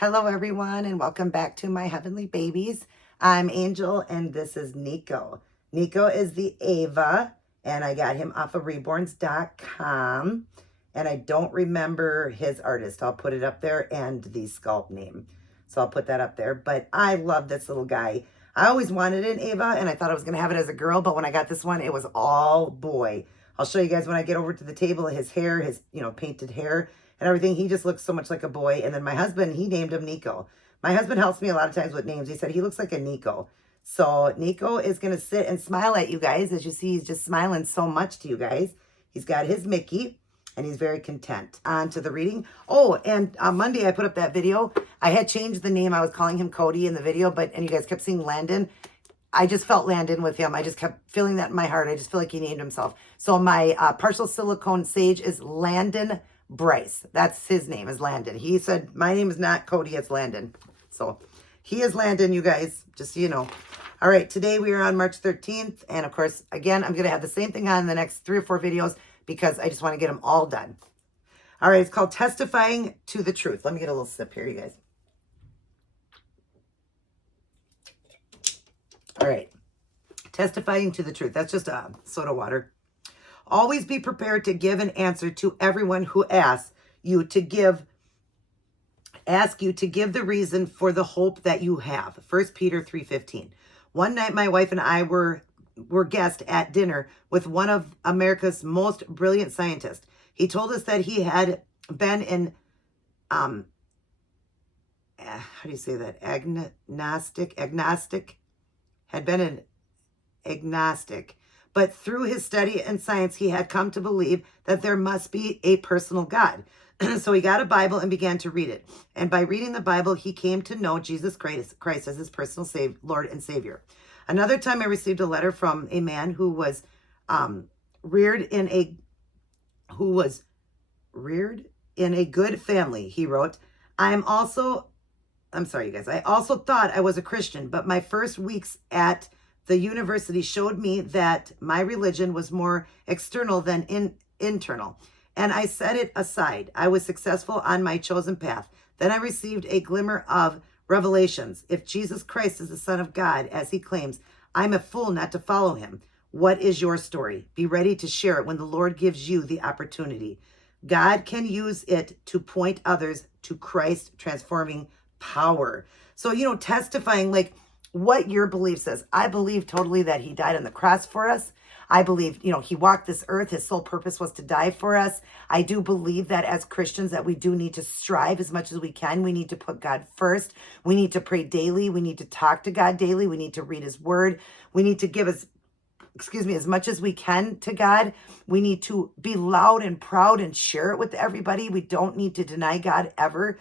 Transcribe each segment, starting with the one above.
Hello, everyone, and welcome back to my heavenly babies. I'm Angel, and this is Niko. Niko is the Ava, and I got him off of reborns.com, and I don't remember his artist. I'll put it up there and the sculpt name. So I'll put that up there, but I love this little guy. I always wanted an Ava, and I thought I was going to have it as a girl, but when I got this one, it was all boy. I'll show you guys when I get over to the table, his hair, his, painted hair, and everything. He just looks so much like a boy. And then my husband, he named him Niko. My husband helps me a lot of times with names. He said he looks like a Niko. So Niko is going to sit and smile at you guys. As you see, he's just smiling so much to you guys. He's got his Mickey, and he's very content. On to the reading. Oh, and on Monday, I put up that video. I had changed the name. I was calling him Cody in the video, and you guys kept seeing Landon. I just felt Landon with him. I just kept feeling that in my heart. I just feel like he named himself. So my partial silicone sage is Landon Bryce. That's his name, is Landon. He said, my name is not Cody, it's Landon. So he is Landon, you guys, just so you know. All right, today we are on March 13th. And of course, again, I'm going to have the same thing on in the next 3 or 4 videos because I just want to get them all done. All right, it's called Testifying to the Truth. Let me get a little sip here, you guys. All right, testifying to the truth. That's just soda water. Always be prepared to give an answer to everyone who ask you to give the reason for the hope that you have. 1 Peter 3:15. One night, my wife and I were guests at dinner with one of America's most brilliant scientists. He told us that he had been in how do you say that? Agnostic. Had been an agnostic, but through his study and science, he had come to believe that there must be a personal God. So he got a Bible and began to read it. And by reading the Bible, he came to know Jesus Christ as his personal Lord and Savior. Another time I received a letter from a man who was reared in a good family. He wrote, I'm sorry, you guys. I also thought I was a Christian, but my first weeks at the university showed me that my religion was more external than internal. And I set it aside. I was successful on my chosen path. Then I received a glimmer of revelations. If Jesus Christ is the Son of God, as he claims, I'm a fool not to follow him. What is your story? Be ready to share it when the Lord gives you the opportunity. God can use it to point others to Christ transforming power. So, testifying like what your belief says. I believe totally that he died on the cross for us. I believe, he walked this earth. His sole purpose was to die for us. I do believe that as Christians that we do need to strive as much as we can. We need to put God first. We need to pray daily. We need to talk to God daily. We need to read his word. We need to give as much as we can to God. We need to be loud and proud and share it with everybody. We don't need to deny God ever.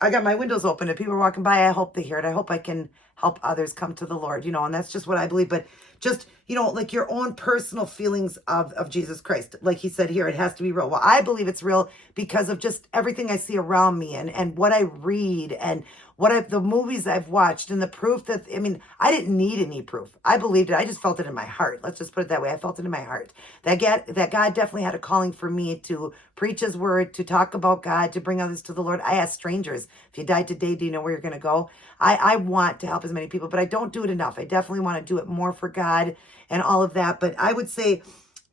I got my windows open and people are walking by. I hope they hear it. I hope I can help others come to the Lord, and that's just what I believe. But just, like your own personal feelings of Jesus Christ. Like he said here, it has to be real. Well, I believe it's real because of just everything I see around me and what I read and the movies I've watched and the proof that, I didn't need any proof. I believed it. I just felt it in my heart. Let's just put it that way. I felt it in my heart. That God definitely had a calling for me to preach his word, to talk about God, to bring others to the Lord. I ask strangers, if you died today, do you know where you're going to go? I want to help as many people, but I don't do it enough. I definitely want to do it more for God and all of that. But I would say,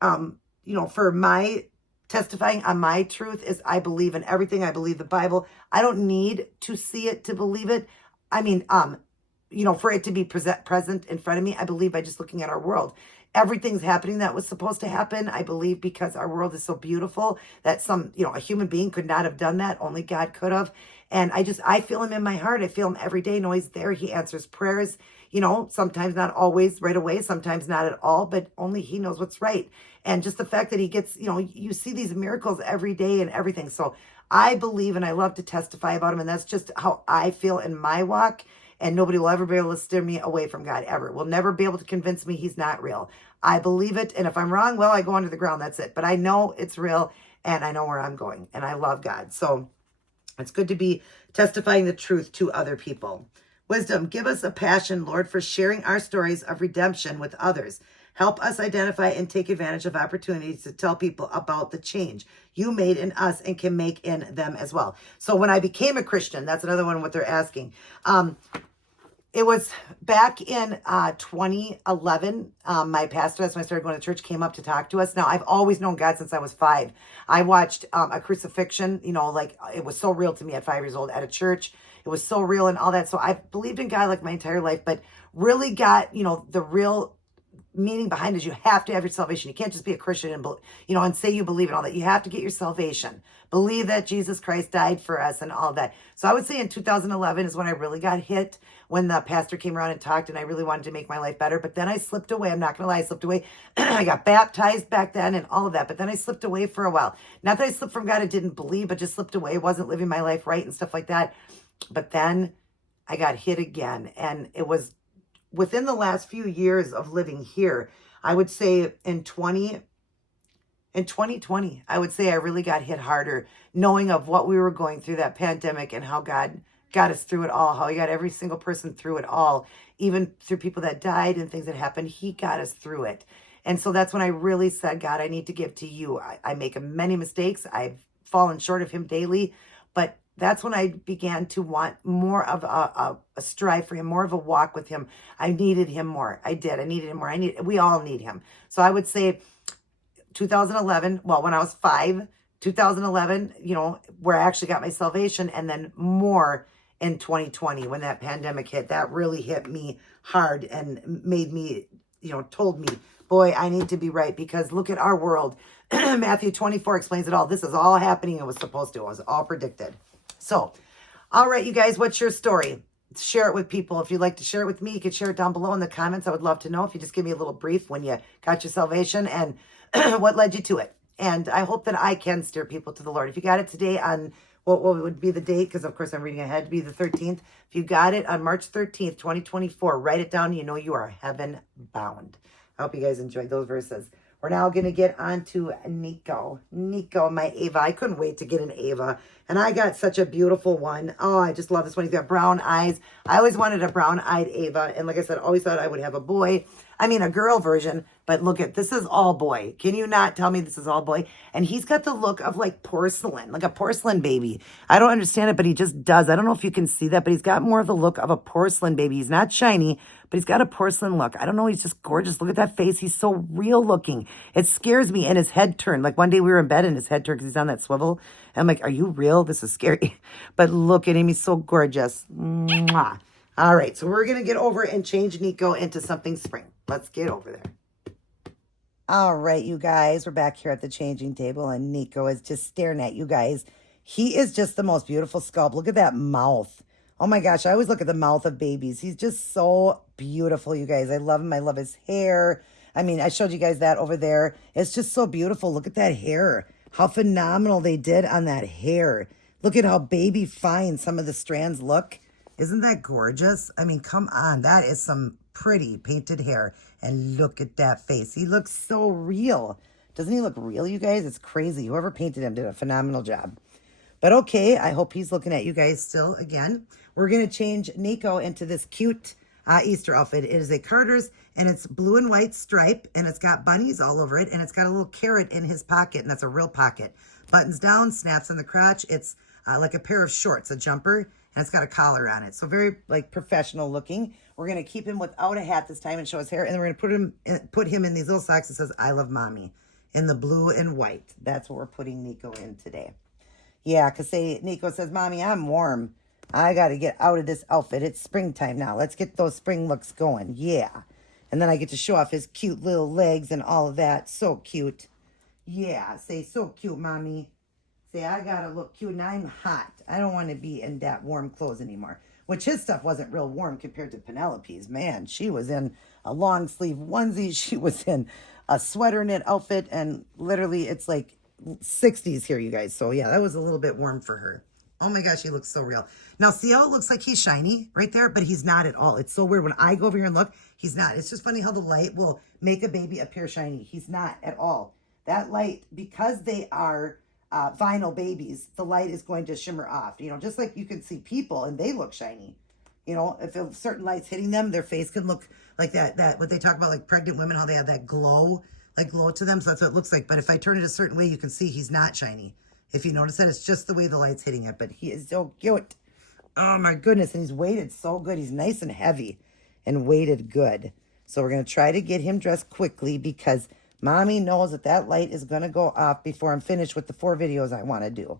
for my testifying on my truth is I believe in everything. I believe the Bible. I don't need to see it to believe it. For it to be present in front of me, I believe by just looking at our world. Everything's happening that was supposed to happen. I believe because our world is so beautiful that a human being could not have done that. Only God could have. And I feel him in my heart. I feel him every day. I know he's there. He answers prayers, sometimes not always right away, sometimes not at all, but only he knows what's right. And just the fact that he gets, you see these miracles every day and everything. So I believe and I love to testify about him. And that's just how I feel in my walk. And nobody will ever be able to steer me away from God, ever. Will never be able to convince me he's not real. I believe it. And if I'm wrong, well, I go under the ground. That's it. But I know it's real and I know where I'm going. And I love God. So it's good to be testifying the truth to other people. Wisdom, give us a passion, Lord, for sharing our stories of redemption with others. Help us identify and take advantage of opportunities to tell people about the change you made in us and can make in them as well. So when I became a Christian, that's another one what they're asking. It was back in 2011. My pastor, that's when I started going to church, came up to talk to us. Now, I've always known God since I was 5. I watched a crucifixion, like it was so real to me at 5 years old at a church. It was so real and all that. So I've believed in God like my entire life, but really got, the real meaning behind it is you have to have your salvation. You can't just be a Christian and say you believe in all that. You have to get your salvation. Believe that Jesus Christ died for us and all that. So I would say in 2011 is when I really got hit, when the pastor came around and talked, and I really wanted to make my life better. But then I slipped away. I'm not going to lie, I slipped away. I got baptized back then and all of that. But then I slipped away for a while. Not that I slipped from God and didn't believe, but just slipped away. Wasn't living my life right and stuff like that. But then I got hit again. And it was within the last few years of living here. I would say in 2020, I would say I really got hit harder, knowing of what we were going through, that pandemic, and how God got us through it all, how he got every single person through it all, even through people that died and things that happened. He got us through it. And so that's when I really said, God, I need to give to you. I make many mistakes. I've fallen short of him daily, but that's when I began to want more of a strive for him, more of a walk with him. I needed him more. I did. I needed him more. We all need him. So I would say 2011, when I was 5, 2011, where I actually got my salvation, and then more in 2020 when that pandemic hit. That really hit me hard and made me, told me, boy, I need to be right, because look at our world. Matthew 24 explains it all. This is all happening. It was supposed to. It was all predicted. So, all right, you guys, what's your story? Share it with people. If you'd like to share it with me, you can share it down below in the comments. I would love to know if you just give me a little brief when you got your salvation and what led you to it. And I hope that I can steer people to the Lord. If you got it today on what would be the date, because of course I'm reading ahead, to be the 13th. If you got it on March 13th, 2024, write it down. You are heaven bound. I hope you guys enjoyed those verses. We're now going to get on to Niko. Niko, my Ava. I couldn't wait to get an Ava. And I got such a beautiful one. Oh, I just love this one. He's got brown eyes. I always wanted a brown-eyed Ava. And like I said, always thought I would have a girl version. But look at, this is all boy. Can you not tell me this is all boy? And he's got the look of like porcelain, like a porcelain baby. I don't understand it, but he just does. I don't know if you can see that, but he's got more of the look of a porcelain baby. He's not shiny, but he's got a porcelain look. I don't know. He's just gorgeous. Look at that face. He's so real looking. It scares me. And his head turned. Like one day we were in bed and his head turned because he's on that swivel. And I'm like, are you real? This is scary. But look at him. He's so gorgeous. Mwah. All right. So we're going to get over and change Niko into something spring. Let's get over there. All right, you guys, we're back here at the changing table, and Niko is just staring at you guys. He is just the most beautiful sculpt. Look at that mouth. Oh my gosh, I always look at the mouth of babies. He's just so beautiful, you guys. I love him. I love his hair. I mean, I showed you guys that over there. It's just so beautiful. Look at that hair. How phenomenal they did on that hair. Look at how baby fine some of the strands look. Isn't that gorgeous? I mean, come on. That is some pretty painted hair. And look at that face. He looks so real. Doesn't he look real, you guys? It's crazy. Whoever painted him did a phenomenal job. But okay, I hope he's looking at you guys still again. We're going to change Niko into this cute Easter outfit. It is a Carter's, and it's blue and white stripe, and it's got bunnies all over it, and it's got a little carrot in his pocket, and that's a real pocket. Buttons down, snaps in the crotch. It's like a pair of shorts, a jumper, and it's got a collar on it. So very like professional looking. We're going to keep him without a hat this time and show his hair. And then we're going to put him in these little socks that says, I love mommy, in the blue and white. That's what we're putting Niko in today. Yeah, because Niko says, Mommy, I'm warm. I got to get out of this outfit. It's springtime now. Let's get those spring looks going. Yeah. And then I get to show off his cute little legs and all of that. So cute. Yeah. Say, so cute, Mommy. Say, I got to look cute and I'm hot. I don't want to be in that warm clothes anymore. Which his stuff wasn't real warm compared to Penelope's. Man, she was in a long sleeve onesie. She was in a sweater knit outfit. And literally, it's like 60s here, you guys. So, yeah, that was a little bit warm for her. Oh, my gosh, he looks so real. Now, see how it looks like he's shiny right there? But he's not at all. It's so weird. When I go over here and look, he's not. It's just funny how the light will make a baby appear shiny. He's not at all. That light, because they are vinyl babies, the light is going to shimmer off. You know, just like you can see people and they look shiny. You know, if a certain light's hitting them, their face can look like that what they talk about, like pregnant women, how they have that glow, like glow to them. So that's what it looks like. But if I turn it a certain way, you can see he's not shiny. If you notice that, it's just the way the light's hitting it. But he is so cute. Oh my goodness. And he's weighted so good. He's nice and heavy and weighted good. So we're going to try to get him dressed quickly because Mommy knows that that light is going to go off before I'm finished with the 4 videos I want to do.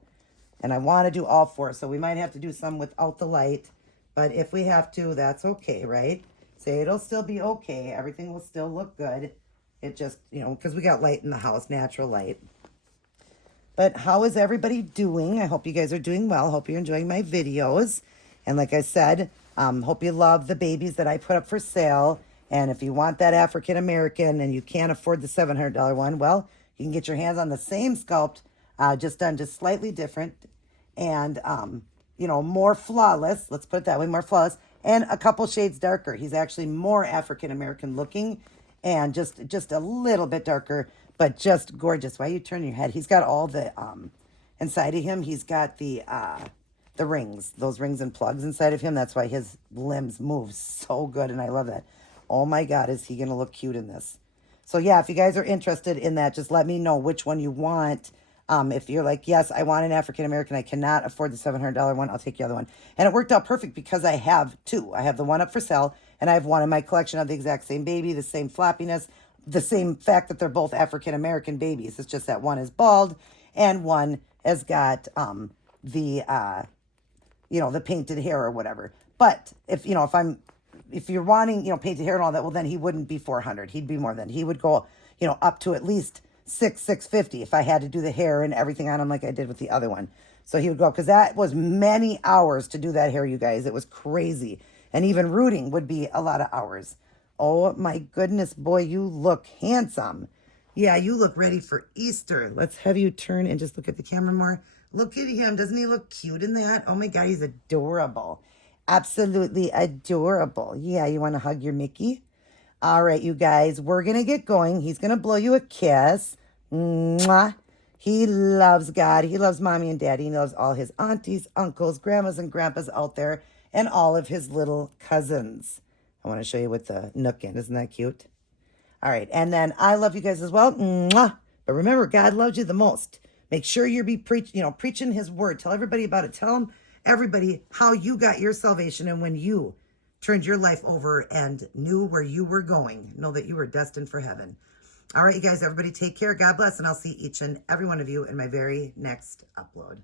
And I want to do all 4. So we might have to do some without the light. But if we have to, that's okay, right? Say it'll still be okay. Everything will still look good. It just, you know, because we got light in the house, natural light. But how is everybody doing? I hope you guys are doing well. Hope you're enjoying my videos. And like I said, hope you love the babies that I put up for sale. And if you want that African American and you can't afford the $700 one, well, you can get your hands on the same sculpt, just done just slightly different. And, you know, more flawless. Let's put it that way, more flawless. And a couple shades darker. He's actually more African American looking and just a little bit darker, but just gorgeous. Why are you turning your head? He's got all the, inside of him, he's got the rings, those rings and plugs inside of him. That's why his limbs move so good. And I love that. Oh my God, is he going to look cute in this? So yeah, if you guys are interested in that, just let me know which one you want. If you're like, yes, I want an African American, I cannot afford the $700 one, I'll take the other one. And it worked out perfect because I have 2. I have the one up for sale, and I have one in my collection of the exact same baby, the same floppiness, the same fact that they're both African American babies. It's just that one is bald and one has got the the painted hair or whatever. But if you're wanting, painted hair and all that, well, then he wouldn't be 400. He'd be more than, he would go, up to at least $650 if I had to do the hair and everything on him like I did with the other one. So he would go, because that was many hours to do that hair, you guys. It was crazy. And even rooting would be a lot of hours. Oh my goodness, boy, you look handsome. Yeah, you look ready for Easter. Let's have you turn and just look at the camera more. Look at him. Doesn't he look cute in that? Oh my God, he's adorable. Absolutely adorable. Yeah, you want to hug your Mickey? All right, you guys, we're going to get going. He's going to blow you a kiss. Mwah. He loves God. He loves Mommy and Daddy. He loves all his aunties, uncles, grandmas, and grandpas out there, and all of his little cousins. I want to show you with the nook in. Isn't that cute? All right, and then I love you guys as well. Mwah. But remember, God loves you the most. Make sure you're preaching his word. Tell everybody about it. Tell them, everybody, how you got your salvation and when you turned your life over and knew where you were going. Know that you were destined for heaven. All right, you guys, everybody take care. God bless, and I'll see each and every one of you in my very next upload.